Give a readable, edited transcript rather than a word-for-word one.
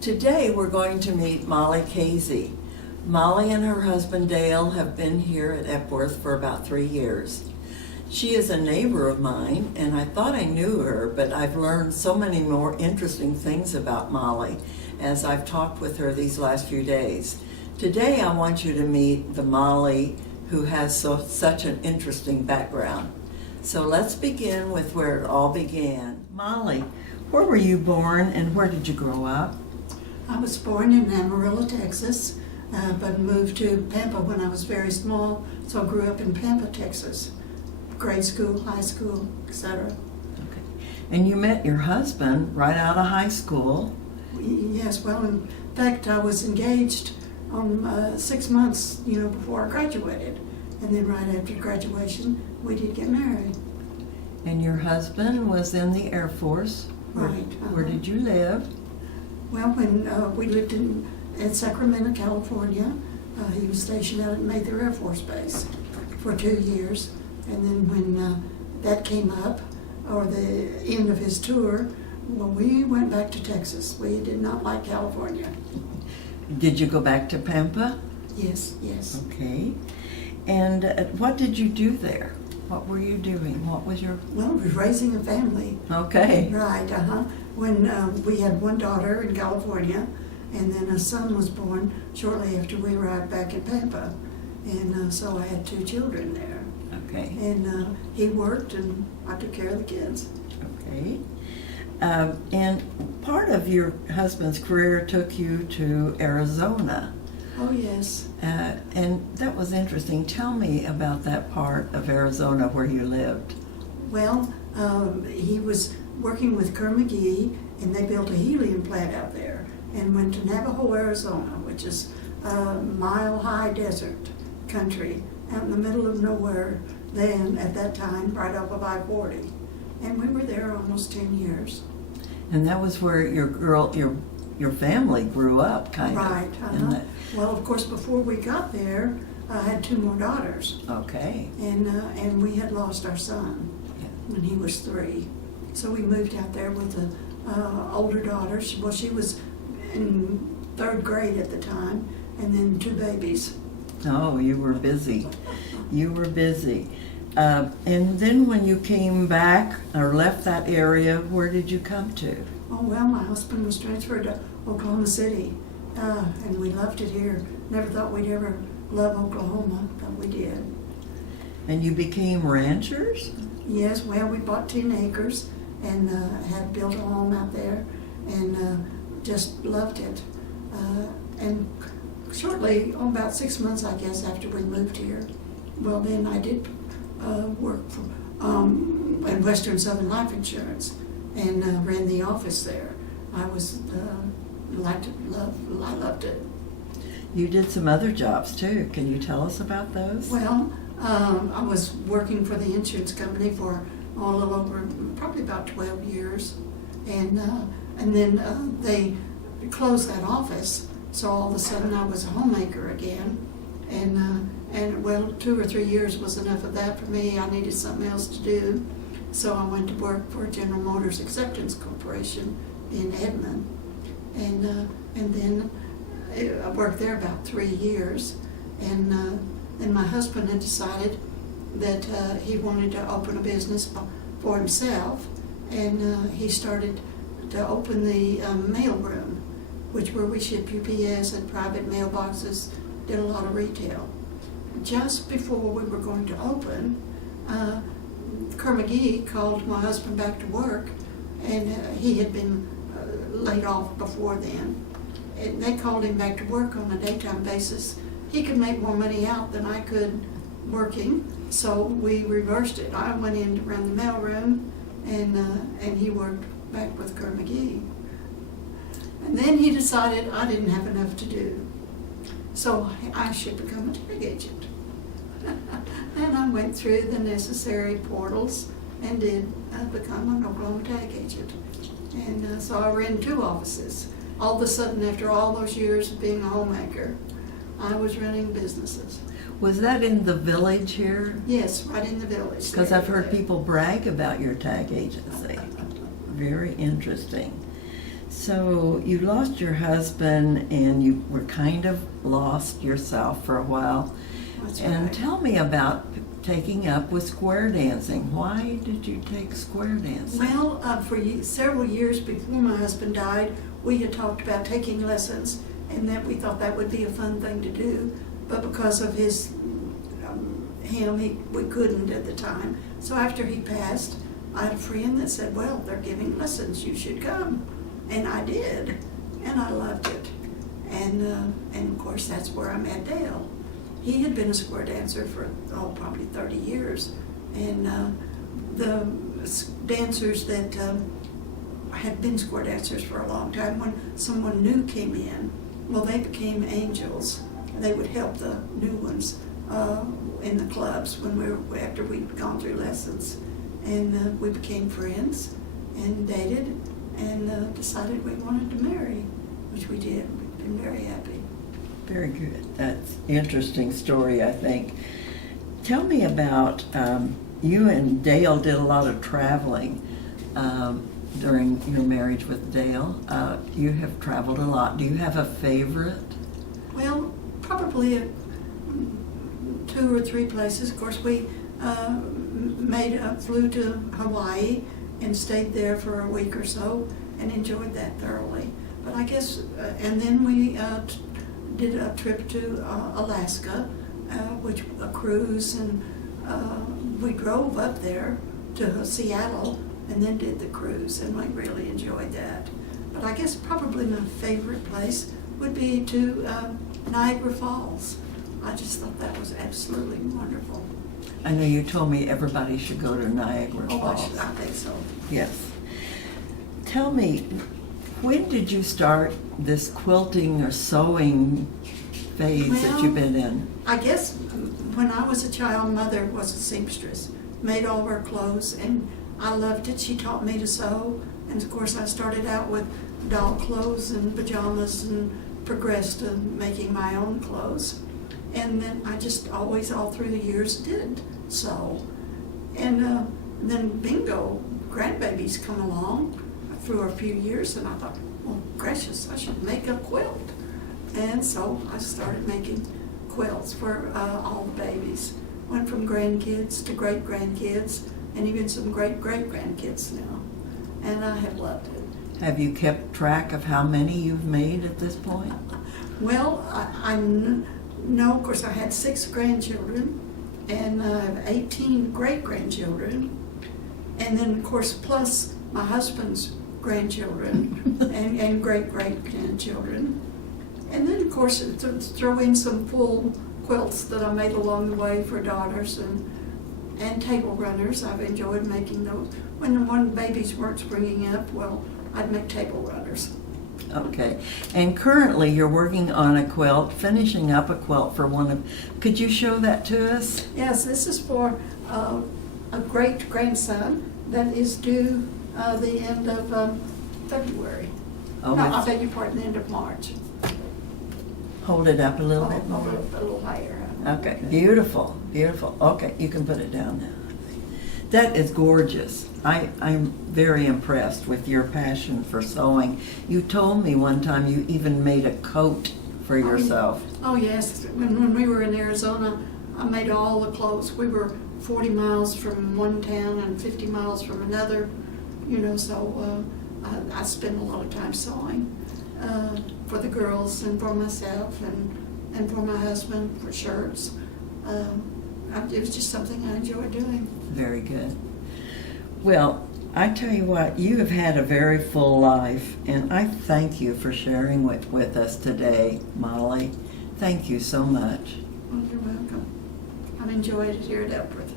Today we're going to meet Molly Cazee. Molly and her husband Dale have been here at Epworth for about 3 years. She is a neighbor of mine, and I thought I knew her, but I've learned so many more interesting things about Molly as I've talked with her these last few days. Today I want you to meet the Molly who has such an interesting background. So let's begin with where it all began. Molly, where were you born and where did you grow up? I was born in Amarillo, Texas, but moved to Pampa when I was very small, so I grew up in Pampa, Texas. Grade school, high school, etc. Okay. And you met your husband right out of high school. Yes, well, in fact, I was engaged 6 months, before I graduated. And then right after graduation, we did get married. And your husband was in the Air Force. Right. Where did you live? Well, when we lived in Sacramento, California, he was stationed out at Mather Air Force Base for 2 years. And then when that came up, or the end of his tour, well, we went back to Texas. We did not like California. Did you go back to Pampa? Yes, yes. Okay. And what did you do there? What were you doing? What was your... Well, we were raising a family. Okay. Right, When we had one daughter in California, and then a son was born shortly after we arrived back in Pampa. And so I had 2 children there. Okay. And he worked, and I took care of the kids. Okay. And part of your husband's career took you to Arizona. Oh, yes. And that was interesting. Tell me about that part of Arizona where you lived. Well, he was working with Cazee, and they built a helium plant out there, and went to Navajo, Arizona, which is a mile-high desert country out in the middle of nowhere then, at that time, right off of I-40. And we were there almost 10 years. And that was where your family grew up, kind of. Right. Well, of course, before we got there, I had 2 more daughters. Okay. And we had lost our son when he was 3. So we moved out there with the older daughter. She was in 3rd grade at the time, and then 2 babies. Oh, you were busy. You were busy. And then when you came back or left that area, where did you come to? Oh, well, my husband was transferred to Oklahoma City, and we loved it here. Never thought we'd ever love Oklahoma, but we did. And you became ranchers? Yes, well, we bought 10 acres and had built a home out there, and just loved it. And shortly, about 6 months, I guess, after we moved here, well, then I did work for in Western Southern Life Insurance, and ran the office there. I loved it. You did some other jobs too. Can you tell us about those? Well, I was working for the insurance company for a little over, probably about 12 years, and then they closed that office. So all of a sudden I was a homemaker again, and well, 2 or 3 years was enough of that for me. I needed something else to do, so I went to work for General Motors Acceptance Corporation in Edmond, and then I worked there about 3 years, and then my husband had decided that he wanted to open a business for himself, and he started to open the mail room, which where we shipped UPS and private mailboxes, did a lot of retail. Just before we were going to open, Cazee called my husband back to work, and he had been laid off before then. And they called him back to work on a daytime basis. He could make more money out than I could working, so we reversed it. I went in to run the mail room, and he worked back with Cazee. And then he decided I didn't have enough to do, so I should become a tag agent. And I went through the necessary portals and did become an Oklahoma tag agent. And so I ran 2 offices. All of a sudden, after all those years of being a homemaker, I was running businesses. Was that in the village here? Yes, right in the village. Because I've heard people brag about your tag agency. Very interesting. So you lost your husband and you were kind of lost yourself for a while. That's And right. tell me about taking up with square dancing. Why did you take square dancing? Well, several years before my husband died, we had talked about taking lessons, and that we thought that would be a fun thing to do. But because of we couldn't at the time. So after he passed, I had a friend that said, "Well, they're giving lessons. You should come," and I did, and I loved it. And of course, that's where I met Dale. He had been a square dancer for probably 30 years, and the dancers that had been square dancers for a long time, when someone new came in, well, they became angels. They would help the new ones in the clubs after we'd gone through lessons, and we became friends and dated and decided we wanted to marry, which we did. We've been very happy. Very good. That's an interesting story, I think. Tell me about, you and Dale did a lot of traveling during your marriage with Dale. You have traveled a lot. Do you have a favorite? Well, probably 2 or 3 places. Of course, we flew to Hawaii and stayed there for a week or so and enjoyed that thoroughly. But I guess, and then we did a trip to Alaska, which a cruise, and we drove up there to Seattle and then did the cruise, and I really enjoyed that. But I guess probably my favorite place would be to Niagara Falls. I just thought that was absolutely wonderful. I know you told me everybody should go to Niagara Falls. I think so. Yes. Tell me, when did you start this quilting or sewing phase that you've been in? I guess when I was a child, Mother was a seamstress, made all of our clothes, and I loved it. She taught me to sew, and of course I started out with doll clothes and pajamas and progressed to making my own clothes. And then I just always, all through the years, did sew. And then bingo, grandbabies come along through a few years, and I thought, well, gracious, I should make a quilt. And so I started making quilts for all the babies. Went from grandkids to great-grandkids, and even some great-great-grandkids now. And I have loved it. Have you kept track of how many you've made at this point? Well, I know, of course, I had 6 grandchildren, and I have 18 great-grandchildren, and then, of course, plus my husband's grandchildren and great-great-grandchildren. And then, of course, to throw in some full quilts that I made along the way for daughters and table runners. I've enjoyed making those. When babies weren't springing up, well, I'd make table runners. Okay. And currently you're working on a quilt, finishing up a quilt for could you show that to us? Yes, this is for a great-grandson that is due the end of February. Oh, No, I beg your pardon, the end of March. Hold it up a little bit more. A little higher. Okay, beautiful, beautiful. Okay, you can put it down now. That is gorgeous. I'm very impressed with your passion for sewing. You told me one time you even made a coat for yourself. Oh, yes. When we were in Arizona, I made all the clothes. We were 40 miles from one town and 50 miles from another, so I spent a lot of time sewing for the girls and for myself and for my husband, for shirts. It was just something I enjoyed doing. Very good. Well, I tell you what, you have had a very full life, and I thank you for sharing with us today, Molly. Thank you so much. Well, you're welcome. I've enjoyed it here at Epworth.